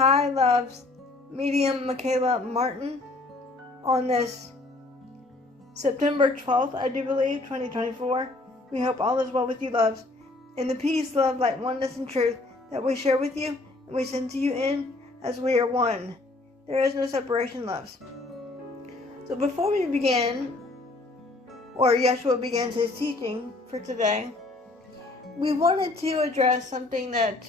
Hi, loves. Medium Michaela Martin on this September 12th, I do believe, 2024. We hope all is well with you, loves. In the peace, love, light, oneness, and truth that we share with you and we send to you in as we are one. There is no separation, loves. So before we begin, or Yeshua begins his teaching for today, we wanted to address something that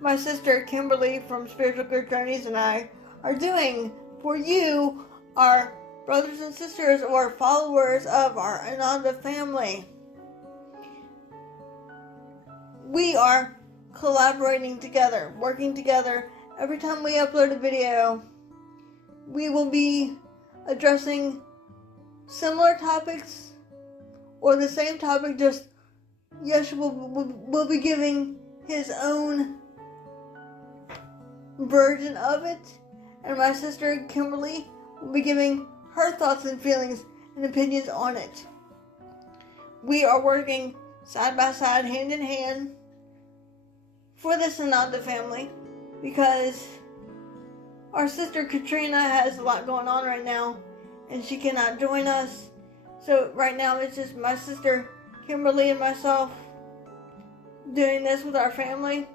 my sister Kimberly from Spiritual Growth Journeys and I are doing for you, our brothers and sisters or followers of our Ananda family. We are collaborating together, working together. Every time we upload a video, we will be addressing similar topics or the same topic, just Yeshua will be giving his own version of it, and my sister Kimberly will be giving her thoughts and feelings and opinions on it. We are working side by side, hand in hand for this Ananda family because our sister Katrina has a lot going on right now and she cannot join us. So right now it's just my sister Kimberly and myself doing this with our family.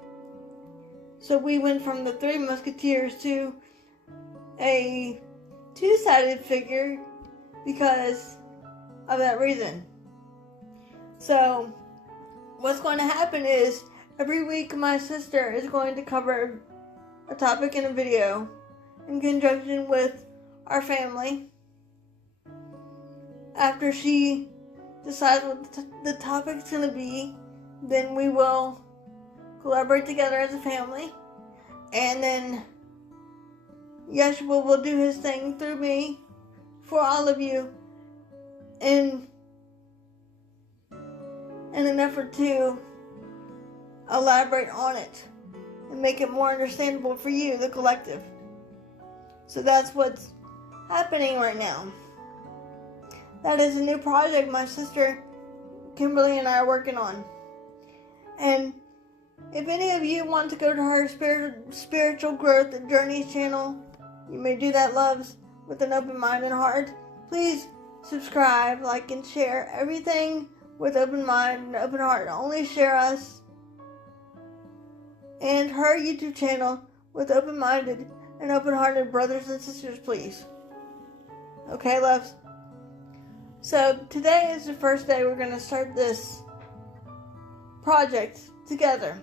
So we went from the Three Musketeers to a two-sided figure because of that reason. So what's going to happen is every week my sister is going to cover a topic in a video in conjunction with our family. After she decides what the topic's going to be, then we will collaborate together as a family, and then Yeshua will do his thing through me for all of you in an effort to elaborate on it and make it more understandable for you, the collective. So that's what's happening right now. That is a new project my sister Kimberly and I are working on. And if any of you want to go to her Spiritual Growth Journeys channel, you may do that, loves, with an open mind and heart. Please subscribe, like, and share everything with open mind and open heart. Only share us and her YouTube channel with open-minded and open-hearted brothers and sisters, please. Okay, loves? So today is the first day we're going to start this project together.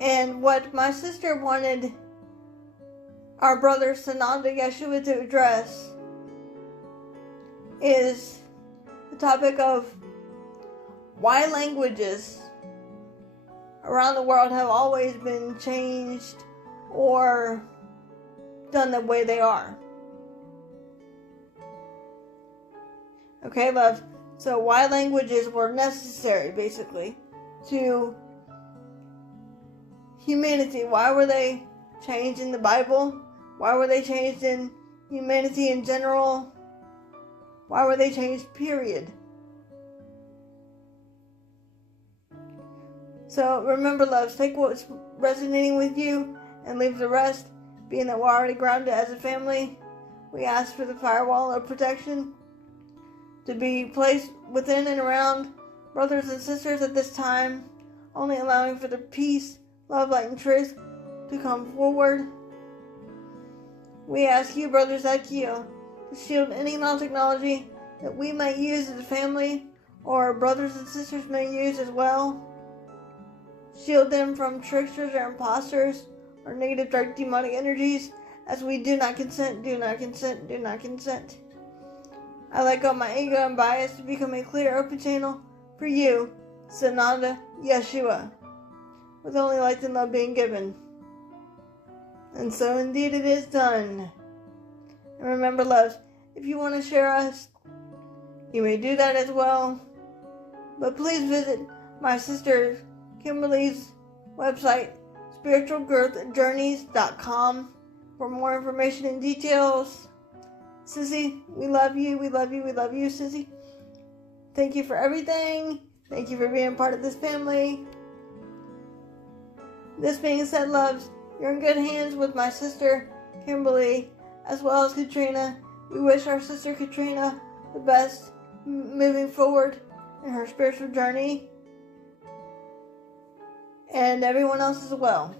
And what my sister wanted our brother Sananda Yeshua to address is the topic of why languages around the world have always been changed or done the way they are. Okay, love? So why languages were necessary, basically, to humanity. Why were they changed in the Bible? Why were they changed in humanity in general? Why were they changed, period? So remember, loves, take what's resonating with you and leave the rest. Being that we're already grounded as a family, we ask for the firewall of protection to be placed within and around brothers and sisters at this time, only allowing for the peace, love, light, and truth to come forward. We ask you, brothers like you, to shield any non-technology that we might use as a family or brothers and sisters may use as well. Shield them from tricksters or imposters or negative dark demonic energies, as we do not consent, do not consent, do not consent. I let go of my ego and bias to become a clear open channel for you, Sananda Yeshua, with only light and love being given. And so indeed it is done. And remember, loves, if you want to share us, you may do that as well. But please visit my sister Kimberly's website, spiritualgrowthjourneys.com, for more information and details. Sissy, we love you, we love you, we love you, Sissy. Thank you for everything. Thank you for being part of this family. This being said, loves, You're in good hands with my sister, Kimberly, as well as Katrina. We wish our sister Katrina the best moving forward in her spiritual journey, and everyone else as well.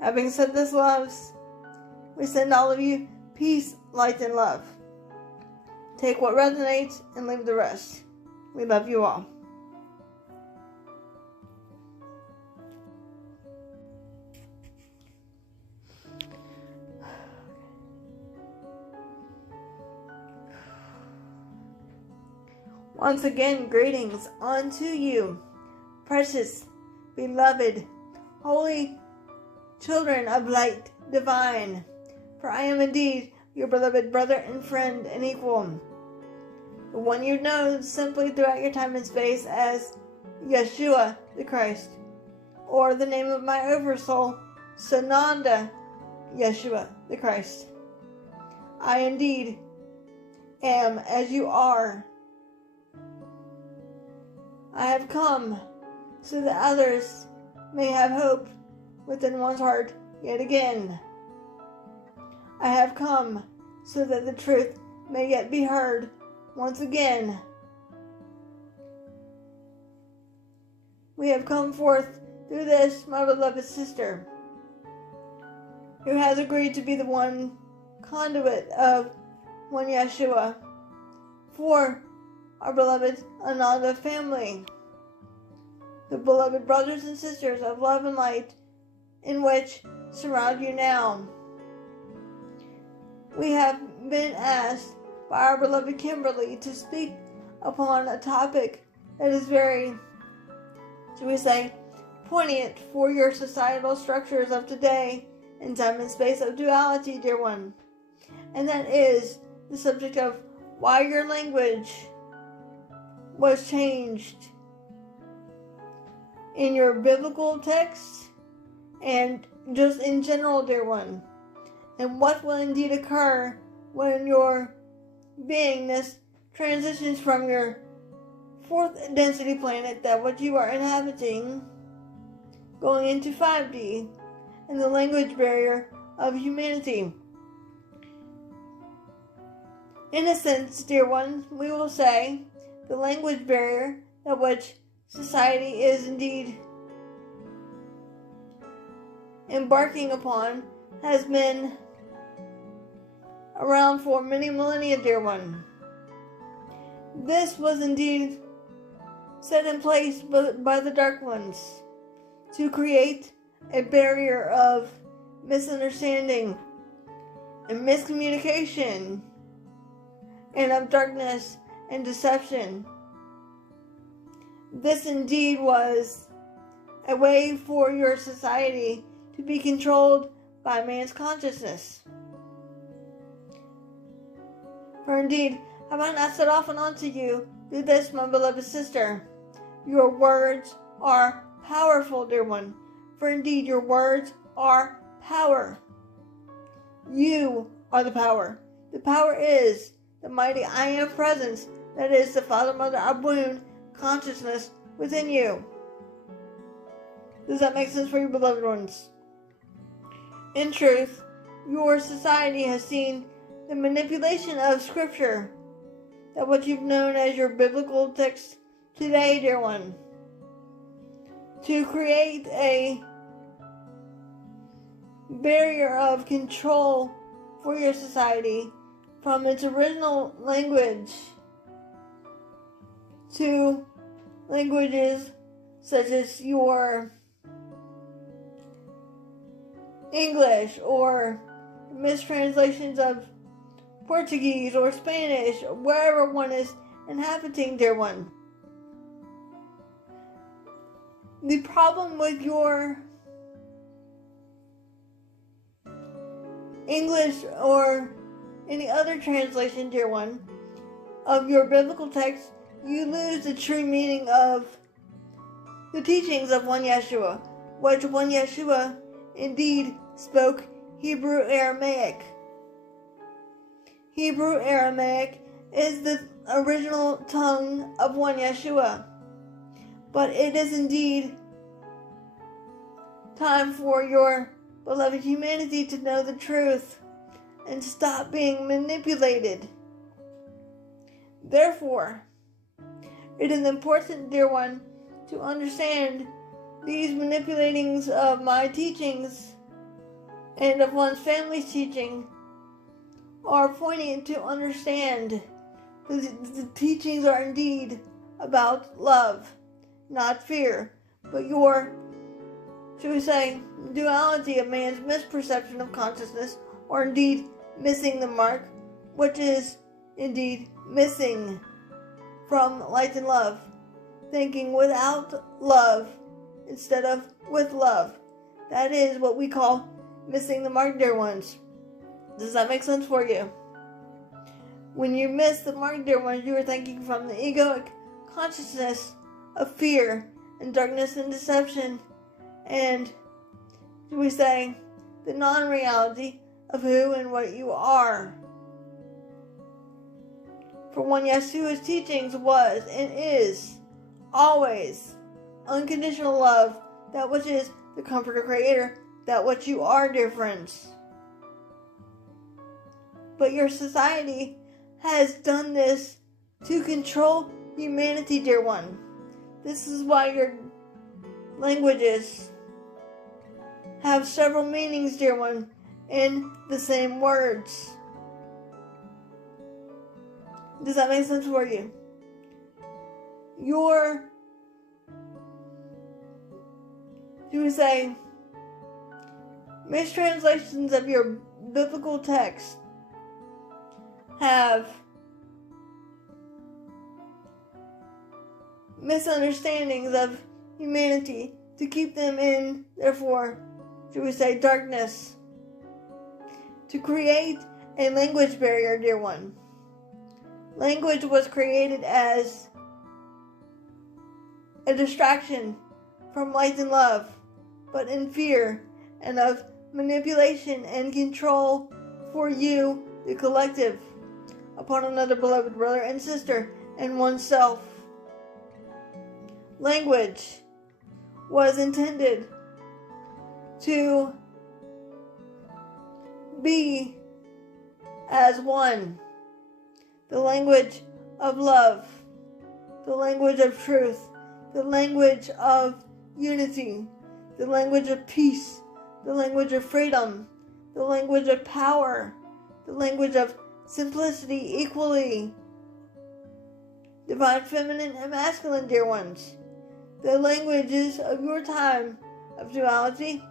Having said this, loves, we send all of you peace, light, and love. Take what resonates and leave the rest. We love you all. Once again, greetings unto you, precious, beloved, holy children of light divine. For I am indeed your beloved brother and friend and equal, the one you know simply throughout your time and space as Yeshua the Christ, or the name of my oversoul, Sananda Yeshua the Christ. I indeed am as you are. I have come so that others may have hope within one's heart yet again. I have come so that the truth may yet be heard once again. We have come forth through this, my beloved sister, who has agreed to be the one conduit of one Yeshua for our beloved Ananda family, the beloved brothers and sisters of love and light in which surround you now. We have been asked by our beloved Kimberly to speak upon a topic that is very, should we say, poignant for your societal structures of today in time and space of duality, dear one. And that is the subject of why your language was changed in your biblical text and just in general, dear one, and what will indeed occur when your beingness transitions from your fourth density planet, that what you are inhabiting, going into 5D and the language barrier of humanity. In a sense, dear one, we will say the language barrier that which society is indeed embarking upon has been around for many millennia, dear one. This was indeed set in place by the Dark Ones to create a barrier of misunderstanding and miscommunication and of darkness and deception. This indeed was a way for your society to be controlled by man's consciousness. For indeed, have I not said off and on to you through this, my beloved sister? Your words are powerful, dear one. For indeed, your words are power. You are the power. The power is the mighty I Am presence, that is the Father, Mother, Abun consciousness within you. Does that make sense for you, beloved ones? In truth, your society has seen the manipulation of Scripture, that what you've known as your biblical text today, dear one, to create a barrier of control for your society from its original language to languages such as your English or mistranslations of Portuguese or Spanish, or wherever one is inhabiting, dear one. The problem with your English or any other translation, dear one, of your biblical text, you lose the true meaning of the teachings of one Yeshua, which one Yeshua indeed spoke Hebrew Aramaic. Hebrew Aramaic is the original tongue of one Yeshua, but it is indeed time for your beloved humanity to know the truth and stop being manipulated. Therefore, it is important, dear one, to understand these manipulatings of my teachings and of one's family's teaching are pointing to understand that the teachings are indeed about love, not fear, but your, should we say, duality of man's misperception of consciousness, or indeed missing the mark, which is indeed missing from light and love, thinking without love instead of with love. That is what we call missing the mark, dear ones. Does that make sense for you? When you miss the mark, dear ones, you are thinking from the egoic consciousness of fear and darkness and deception, and, should we say, the non-reality of who and what you are. For one, Yeshua's teachings was and is always unconditional love, that which is the Comforter Creator, that which you are, dear friends. But your society has done this to control humanity, dear one. This is why your languages have several meanings, dear one, in the same words. Does that make sense for you? Your, should we say, mistranslations of your biblical text have misunderstandings of humanity to keep them in, therefore, should we say, darkness. To create a language barrier, dear one. Language was created as a distraction from light and love, but in fear and of manipulation and control for you, the collective, upon another beloved brother and sister and oneself. Language was intended to be as one. The language of love, the language of truth, the language of unity, the language of peace, the language of freedom, the language of power, the language of simplicity equally. Divine feminine and masculine, dear ones. The languages of your time of duality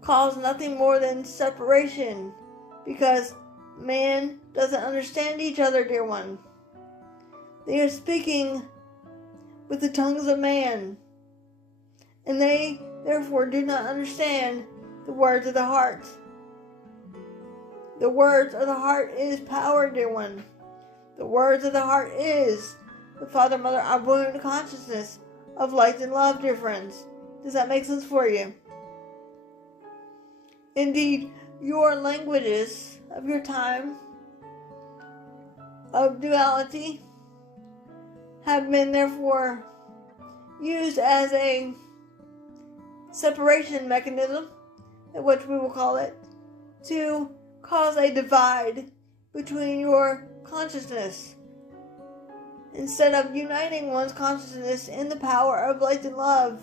cause nothing more than separation, because man doesn't understand each other, dear one. They are speaking with the tongues of man, and they therefore do not understand the words of the heart. The words of the heart is power, dear one. The words of the heart is the Father, Mother, Abu consciousness of light and love, dear friends. Does that make sense for you? Indeed, your languages of your time of duality have been therefore used as a separation mechanism, which we will call it, to cause a divide between your consciousness. Instead of uniting one's consciousness in the power of light and love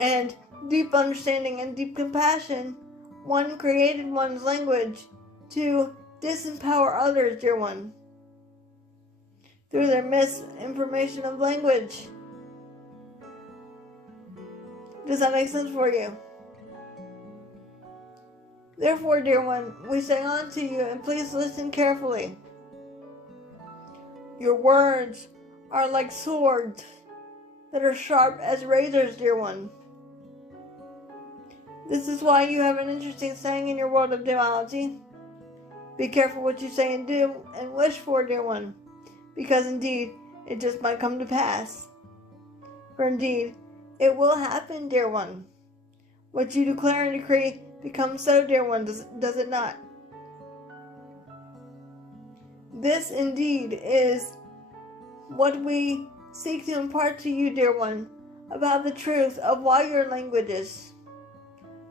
and deep understanding and deep compassion, one created one's language to disempower others, dear one, through their misinformation of language. Does that make sense for you? Therefore, dear one, we say unto you, and please listen carefully. Your words are like swords that are sharp as razors, dear one. This is why you have an interesting saying in your world of duality. Be careful what you say and do and wish for, dear one, because indeed it just might come to pass. For indeed it will happen, dear one. What you declare and decree becomes so, dear one, does it not? This indeed is what we seek to impart to you, dear one, about the truth of why your languages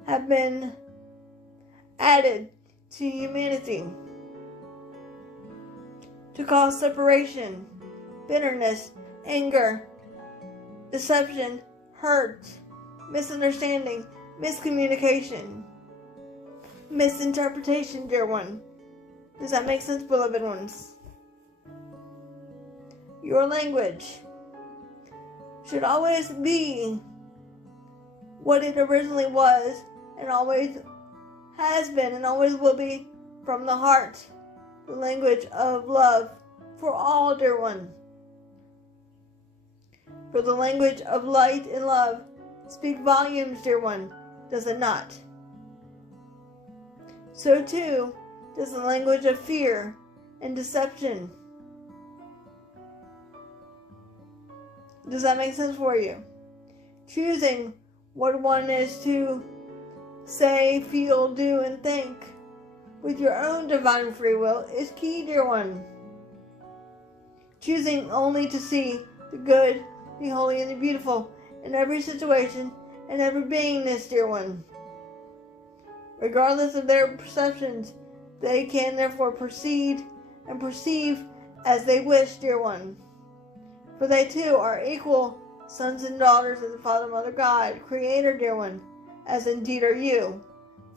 have been added to humanity to cause separation, bitterness, anger, deception, hurt, misunderstanding, miscommunication, misinterpretation, dear one. Does that make sense, beloved ones? Your language should always be what it originally was and always has been and always will be, from the heart, the language of love for all, dear one. For the language of light and love speak volumes, dear one, does it not? So too does the language of fear and deception. Does that make sense for you? Choosing what one is to say, feel, do, and think with your own divine free will is key, dear one. Choosing only to see the good, the holy, and the beautiful in every situation and every beingness, dear one. Regardless of their perceptions, they can therefore proceed and perceive as they wish, dear one. For they too are equal sons and daughters of the Father, Mother, God, Creator, dear one, as indeed are you.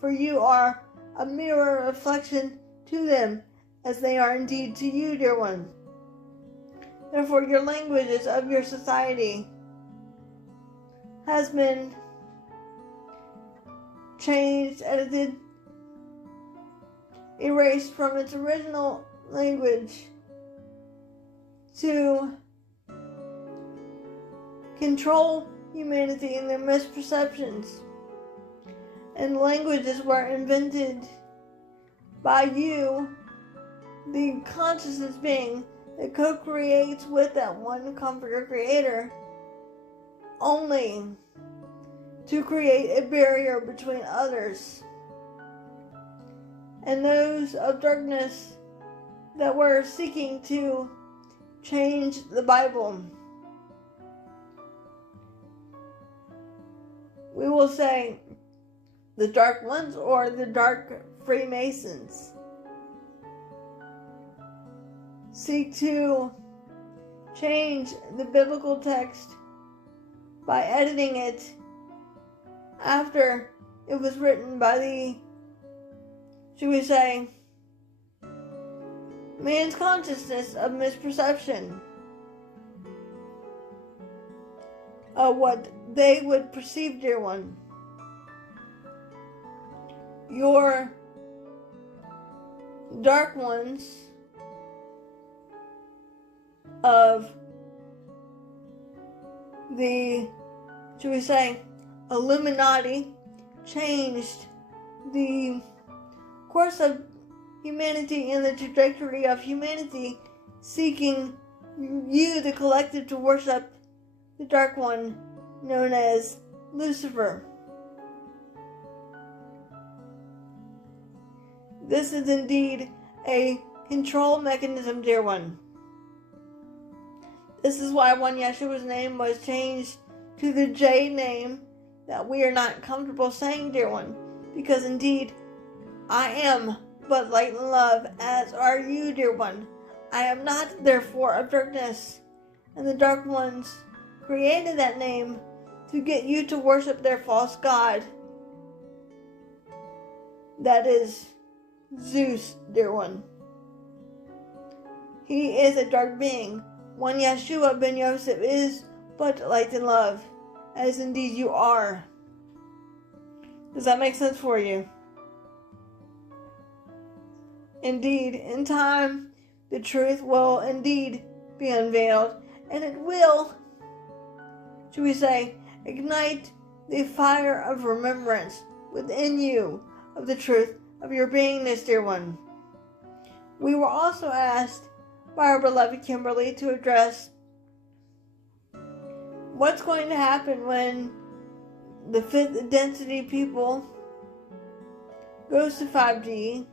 For you are a mirror reflection to them, as they are indeed to you, dear one. Therefore, your languages of your society has been changed, edited, erased from its original language to control humanity in their misperceptions. And languages were invented by you, the consciousness being that co-creates with that one comforter creator, only to create a barrier between others and those of darkness that were seeking to change the Bible. We will say the dark ones or the dark Freemasons seek to change the biblical text by editing it after it was written by the, should we say, man's consciousness of misperception of what they would perceive, dear one. Your dark ones of the, should we say, Illuminati changed the course of humanity and the trajectory of humanity, seeking you, the collective, to worship the dark one known as Lucifer. This is indeed a control mechanism, dear one. This is why one Yeshua's name was changed to the J name that we are not comfortable saying, dear one, because indeed I am but light and love, as are you, dear one. I am not therefore of darkness, and the dark ones created that name to get you to worship their false god. That is Zeus, dear one. He is a dark being. One Yeshua ben Yosef is but light and love, as indeed you are. Does that make sense for you? Indeed, in time, the truth will indeed be unveiled, and it will, should we say, ignite the fire of remembrance within you of the truth of your beingness, dear one. We were also asked by our beloved Kimberly to address what's going to happen when the fifth density people goes to 5G.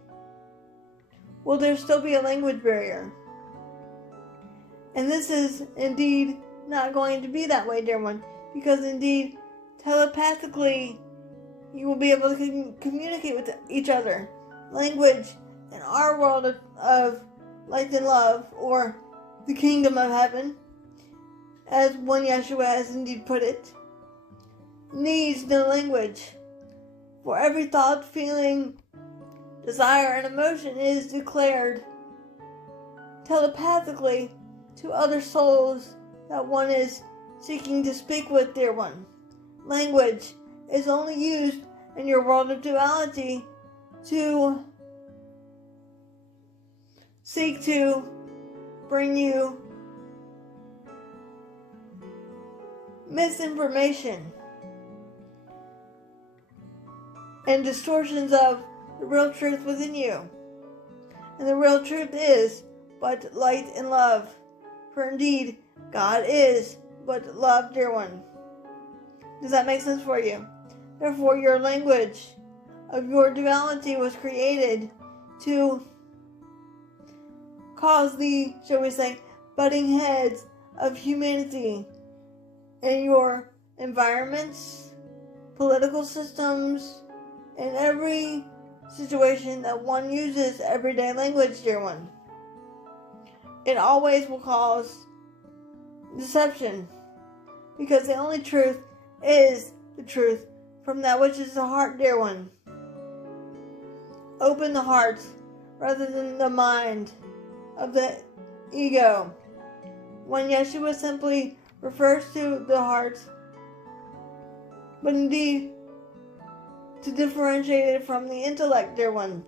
Will there still be a language barrier? And this is indeed not going to be that way, dear one, because indeed, telepathically, you will be able to communicate with each other. Language in our world of light and love, or the kingdom of heaven, as one Yeshua has indeed put it, needs no language. For every thought, feeling, desire, and emotion is declared telepathically to other souls that one is seeking to speak with, dear one. Language is only used in your world of duality to seek to bring you misinformation and distortions of the real truth within you. And the real truth is but light and love. For indeed, God is but love, dear one. Does that make sense for you? Therefore, your language of your duality was created to cause the, shall we say, butting heads of humanity in your environments, political systems, and every situation that one uses everyday language, dear one. It always will cause deception, because the only truth is the truth from that which is the heart, dear one. Open the heart rather than the mind of the ego. When Yeshua simply refers to the heart, but indeed to differentiate it from the intellect, dear one.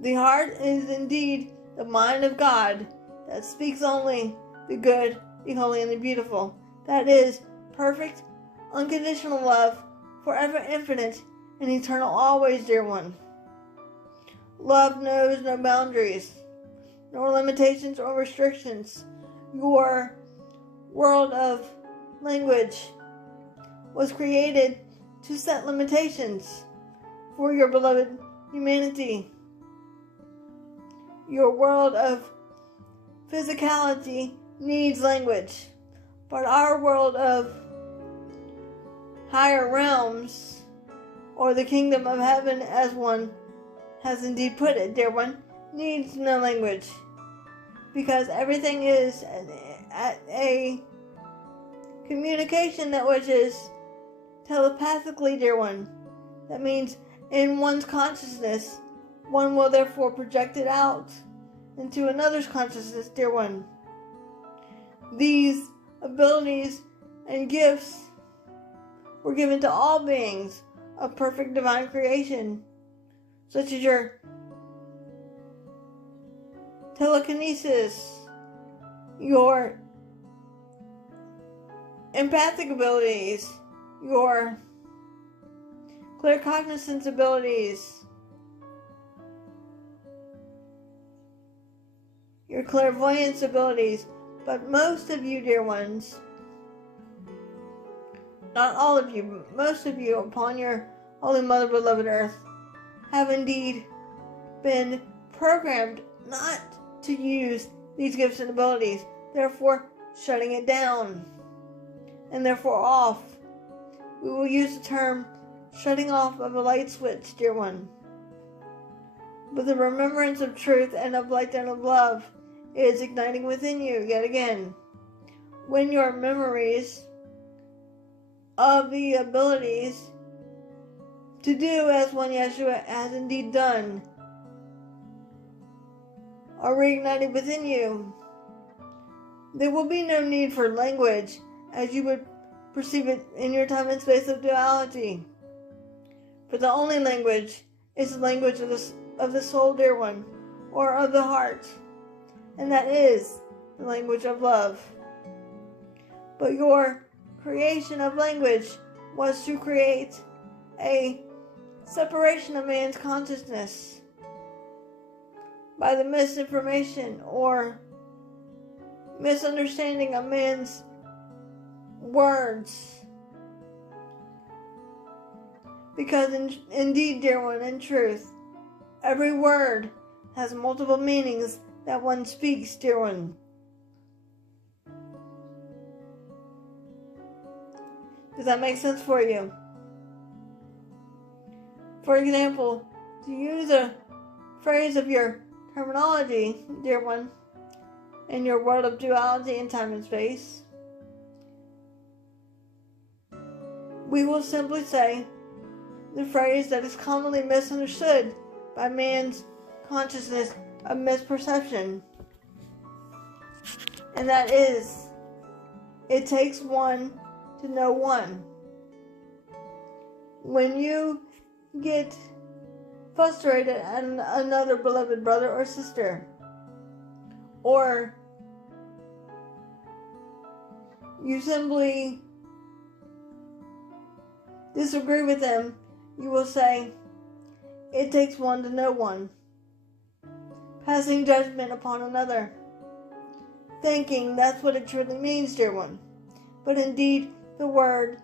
The heart is indeed the mind of God that speaks only the good, the holy, and the beautiful. That is perfect, unconditional love, forever infinite, and eternal always, dear one. Love knows no boundaries, nor limitations or restrictions. Your world of language was created to set limitations for your beloved humanity. Your world of physicality needs language, but our world of higher realms, or the kingdom of heaven as one has indeed put it, dear one, needs no language, because everything is at a communication that which is telepathically, dear one. That means in one's consciousness, one will therefore project it out into another's consciousness, dear one. These abilities and gifts were given to all beings of perfect divine creation, such as your telekinesis, your empathic abilities, your claircognizance abilities, your clairvoyance abilities. But most of you, dear ones, not all of you, but most of you upon your Holy Mother beloved earth have indeed been programmed not to use these gifts and abilities, therefore shutting it down, and therefore off. We will use the term shutting off of a light switch, dear one. But the remembrance of truth and of light and of love is igniting within you yet again. When your memories of the abilities to do as one Yeshua has indeed done are reignited within you, there will be no need for language as you would perceive it in your time and space of duality. For the only language is the language of the soul, dear one, or of the heart, and that is the language of love. But your creation of language was to create a separation of man's consciousness by the misinformation or misunderstanding of man's words. Because indeed, dear one, in truth, every word has multiple meanings that one speaks, dear one. Does that make sense for you? For example, to use a phrase of your terminology, dear one, in your world of duality in time and space, we will simply say the phrase that is commonly misunderstood by man's consciousness of misperception. And that is, it takes one to know one. When you get frustrated at another beloved brother or sister, or you simply disagree with them, you will say, it takes one to know one, passing judgment upon another, thinking that's what it truly means, dear one. But indeed, the word,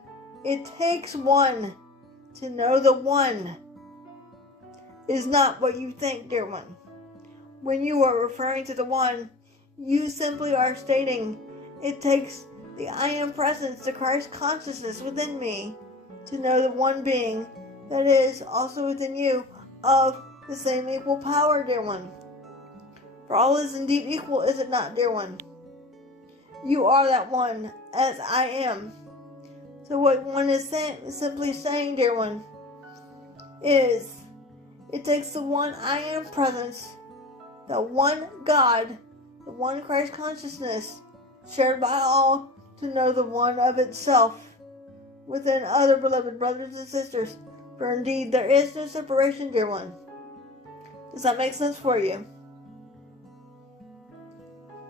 it takes one to know the one, is not what you think, dear one. When you are referring to the one, you simply are stating, it takes the I am presence, the Christ consciousness within me, to know the one being that is also within you of the same equal power, dear one. For all is indeed equal, is it not, dear one? You are that one, as I am. So what one is simply saying, dear one, is it takes the one I am presence, the one God, the one Christ consciousness, shared by all, to know the one of itself within other beloved brothers and sisters. For indeed, there is no separation, dear one. Does that make sense for you?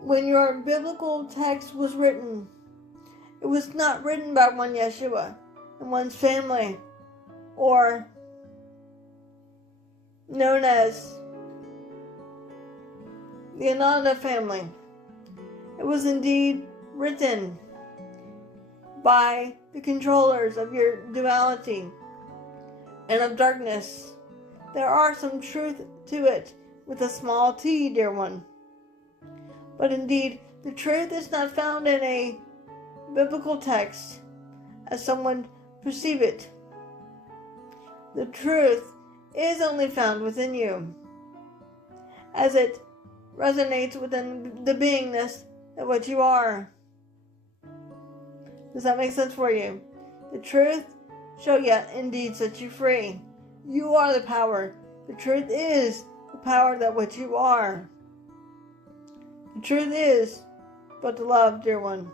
When your biblical text was written, it was not written by one Yeshua and one's family, or known as the Ananda family. It was indeed written by the controllers of your duality and of darkness. There are some truth to it with a small t, dear one. But indeed, the truth is not found in a biblical text as someone perceive it. The truth is only found within you, as it resonates within the beingness of what you are. Does that make sense for you? The truth shall yet indeed set you free. You are the power. The truth is the power that which you are. The truth is but the love, dear one.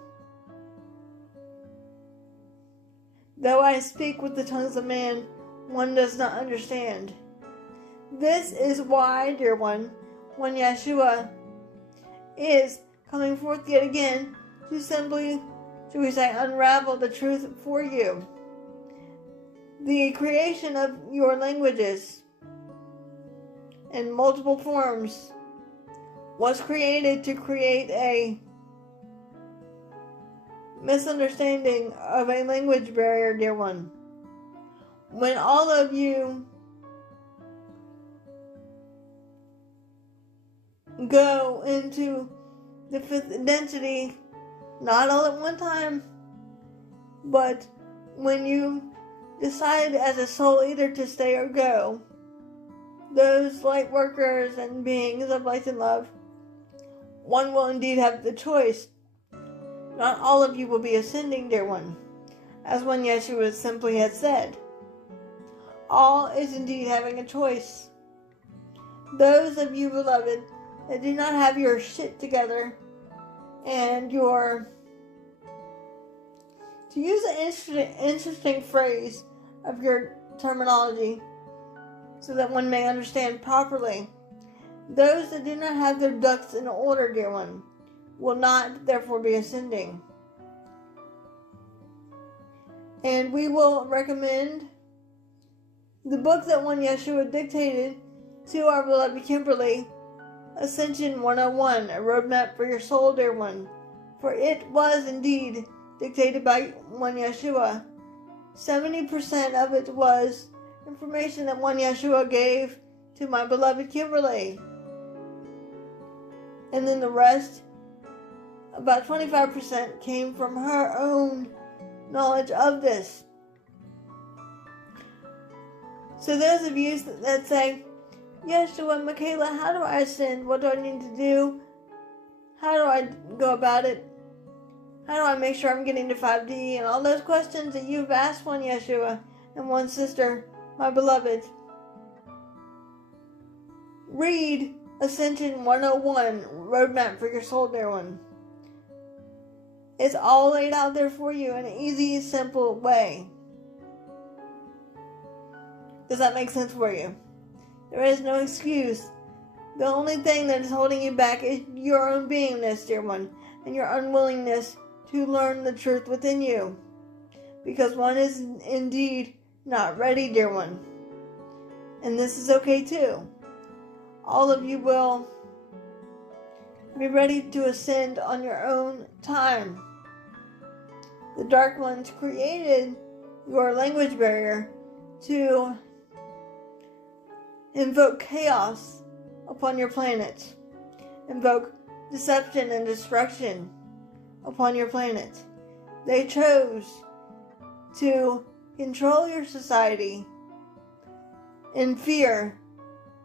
Though I speak with the tongues of man, one does not understand. This is why, dear one, when Yeshua is coming forth yet again to simply, should we say, unravel the truth for you. The creation of your languages in multiple forms was created to create a misunderstanding of a language barrier, dear one. When all of you go into the fifth density, not all at one time, but when you decide as a soul either to stay or go, those light workers and beings of light and love, one will indeed have the choice. Not all of you will be ascending, dear one, as when Yeshua simply had said. All is indeed having a choice. Those of you, beloved, that do not have your shit together and your, to use an interesting phrase of your terminology so that one may understand properly, those that do not have their ducks in order, dear one, will not therefore be ascending. And we will recommend the book that one Yeshua dictated to our beloved Kimberly, Ascension 101, a roadmap for your soul, dear one. For it was indeed dictated by one Yeshua. 70% of it was information that one Yeshua gave to my beloved Kimberly. And then the rest, about 25%, came from her own knowledge of this. So those of you that say, Yeshua, Michaela, how do I ascend? What do I need to do? How do I go about it? How do I make sure I'm getting to 5D? And all those questions that you've asked one Yeshua and one sister, my beloved. Read Ascension 101, Roadmap for Your Soul, dear one. It's all laid out there for you in an easy, simple way. Does that make sense for you? There is no excuse. The only thing that is holding you back is your own beingness, dear one, and your unwillingness to learn the truth within you. Because one is indeed not ready, dear one. And this is okay too. All of you will be ready to ascend on your own time. The Dark Ones created your language barrier to invoke chaos upon your planet, invoke deception and destruction upon your planet. They chose to control your society in fear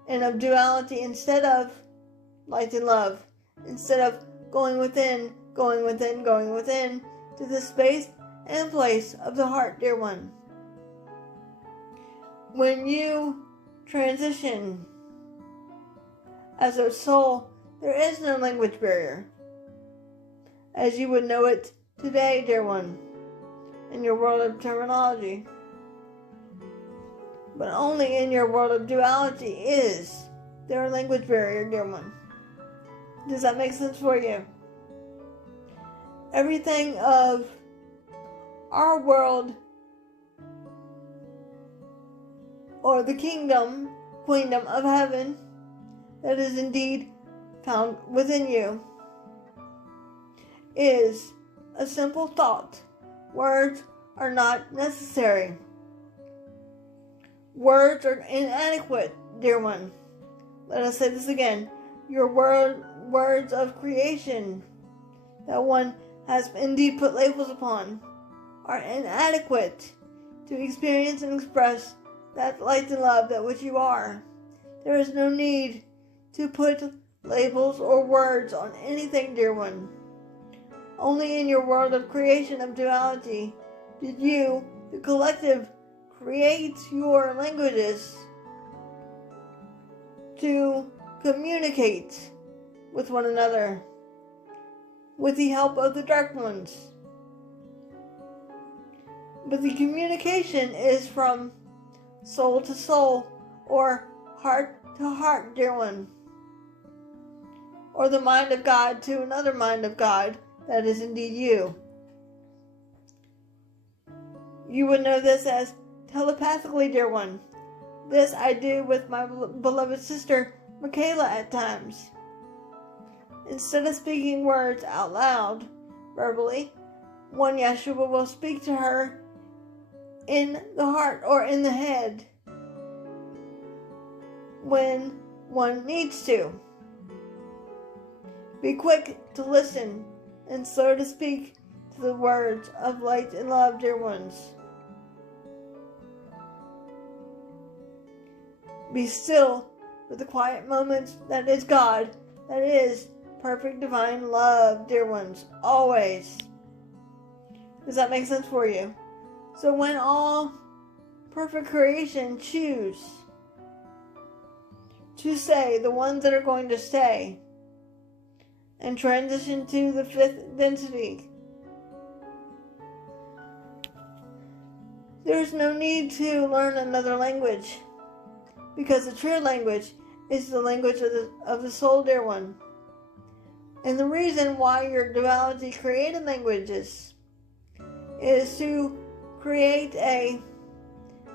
and of duality instead of light and love, instead of going within to the space and place of the heart, dear one. When you transition as a soul, there is no language barrier, as you would know it today, dear one, in your world of terminology. But only in your world of duality is there a language barrier, dear one. Does that make sense for you? Everything of our world, or the queendom of heaven, that is indeed found within you, is a simple thought. Words are not necessary. Words are inadequate, dear one. Let us say this again. Your words of creation that one has indeed put labels upon are inadequate to experience and express that light and love that which you are. There is no need to put labels or words on anything, dear one. Only in your world of creation of duality did you, the collective, create your languages to communicate with one another with the help of the Dark Ones. But the communication is from soul to soul, or heart to heart, dear one, or the mind of God to another mind of God that is indeed you. You would know this as telepathically, dear one. This I do with my beloved sister Michaela at times. Instead of speaking words out loud, verbally, one Yeshua will speak to her in the heart or in the head when one needs to. Be quick to listen and slow to speak to the words of light and love, dear ones. Be still for the quiet moments that is God, that is perfect divine love, dear ones, always. Does that make sense for you? So when all perfect creation choose to say the ones that are going to stay and transition to the fifth density, there's no need to learn another language, because the true language is the language of the soul, dear one. And the reason why your duality created languages is to create a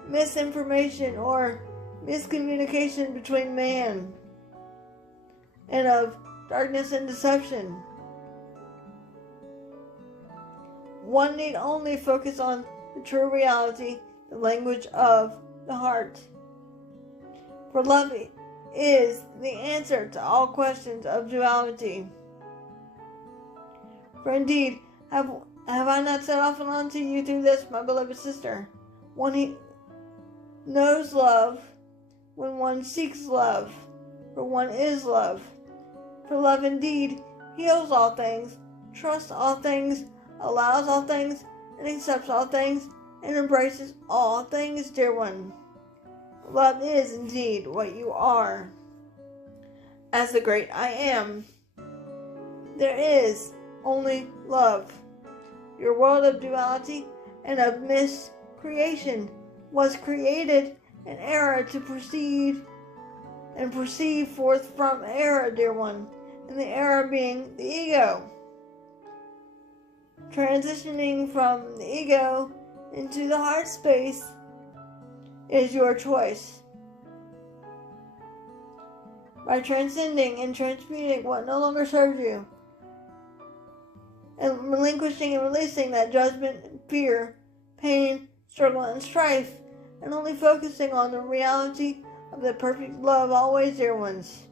misinformation or miscommunication between man and of darkness and deception. One need only focus on the true reality, the language of the heart. For love is the answer to all questions of duality. For indeed, Have I not said often unto you through this, my beloved sister? One knows love when one seeks love, for one is love. For love indeed heals all things, trusts all things, allows all things, and accepts all things, and embraces all things, dear one. Love is indeed what you are. As the great I am, there is only love. Your world of duality and of miscreation was created in error to proceed and proceed forth from error, dear one, and the error being the ego. Transitioning from the ego into the heart space is your choice. By transcending and transmuting what no longer serves you, and relinquishing and releasing that judgment, fear, pain, struggle, and strife, and only focusing on the reality of the perfect love always, dear ones,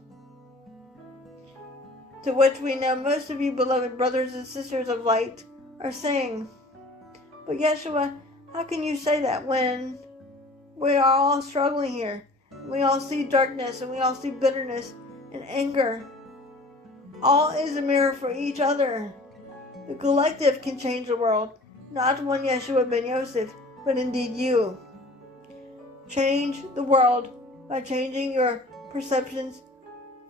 to which we know most of you beloved brothers and sisters of light are saying, but Yeshua, how can you say that when we are all struggling here? We all see darkness and we all see bitterness and anger. All is a mirror for each other. The collective can change the world, not one Yeshua ben Yosef, but indeed you. Change the world by changing your perceptions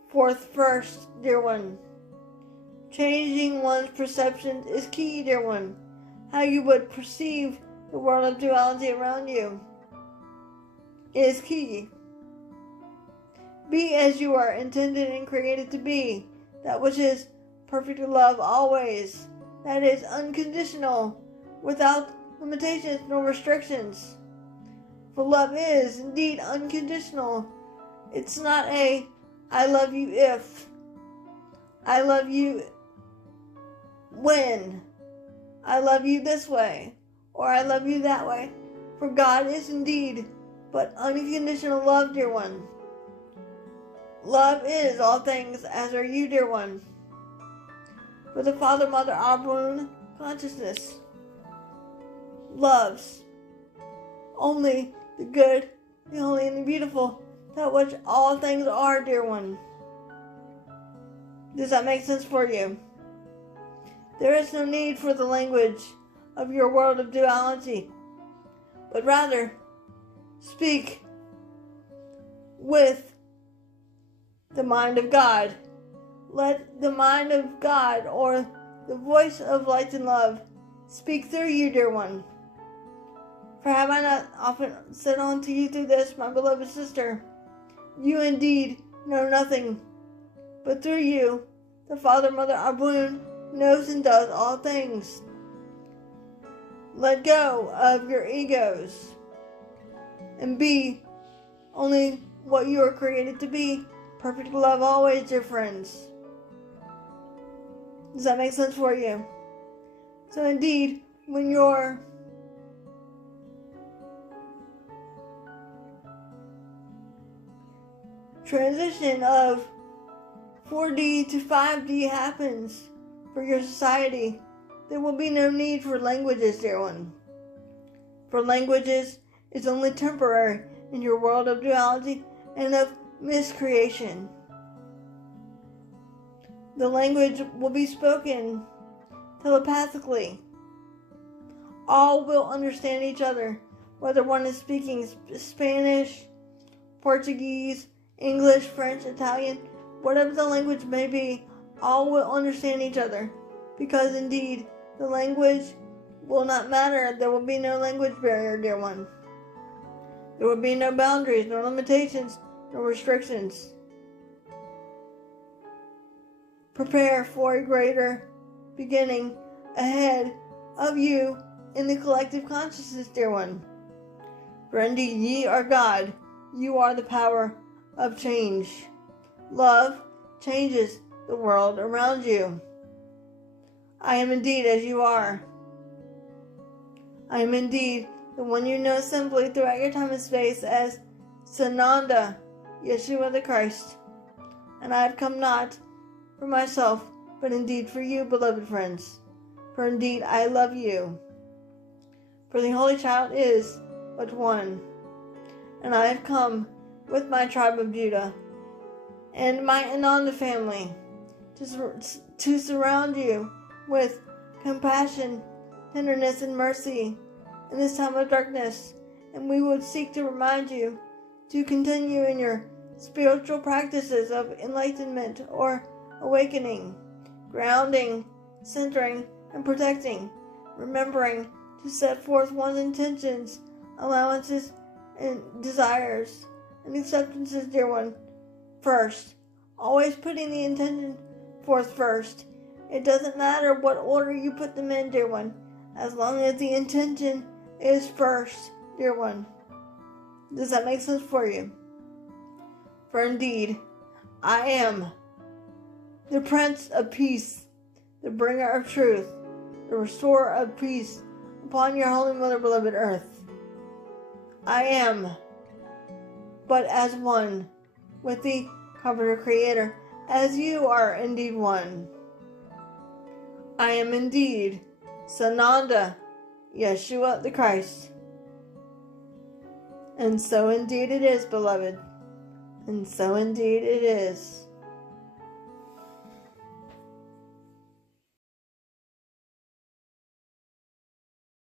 forth first, dear one. Changing one's perceptions is key, dear one. How you would perceive the world of duality around you is key. Be as you are intended and created to be, that which is perfect love always. That is unconditional, without limitations nor restrictions. For love is indeed unconditional. It's not a, I love you if, I love you when, I love you this way, or I love you that way. For God is indeed but unconditional love, dear one. Love is all things, as are you, dear one. For the Father, Mother, Abun consciousness loves only the good, the holy, and the beautiful, that which all things are, dear one. Does that make sense for you? There is no need for the language of your world of duality, but rather speak with the mind of God. Let the mind of God, or the voice of light and love, speak through you, dear one. For have I not often said unto you through this, my beloved sister, you indeed know nothing, but through you, the Father, Mother, Abun, knows and does all things. Let go of your egos and be only what you are created to be. Perfect love always, dear friends. Does that make sense for you? So indeed, when your transition of 4D to 5D happens for your society, there will be no need for languages, dear one. For languages is only temporary in your world of duality and of miscreation. The language will be spoken telepathically. All will understand each other, whether one is speaking Spanish, Portuguese, English, French, Italian, whatever the language may be, all will understand each other, because indeed the language will not matter. There will be no language barrier, dear one. There will be no boundaries, no limitations, no restrictions. Prepare for a greater beginning ahead of you in the collective consciousness, dear one. For indeed ye are God. You are the power of change. Love changes the world around you. I am indeed as you are. I am indeed the one you know simply throughout your time and space as Sananda, Yeshua the Christ. And I have come not for myself, but indeed for you, beloved friends. for indeed I love you. For the Holy Child is but one, and I have come with my tribe of Judah and my Ananda family to surround you with compassion, tenderness, and mercy in this time of darkness, and we would seek to remind you to continue in your spiritual practices of enlightenment or awakening, grounding, centering, and protecting, remembering to set forth one's intentions, allowances, and desires, and acceptances, dear one, first. Always putting the intention forth first. It doesn't matter what order you put them in, dear one, as long as the intention is first, dear one. Does that make sense for you? For indeed, I am the Prince of Peace, the bringer of truth, the restorer of peace upon your Holy Mother, beloved earth. I am but as one with the Comforter Creator, as you are indeed one. I am indeed Sananda, Yeshua the Christ. And so indeed it is, beloved. And so indeed it is.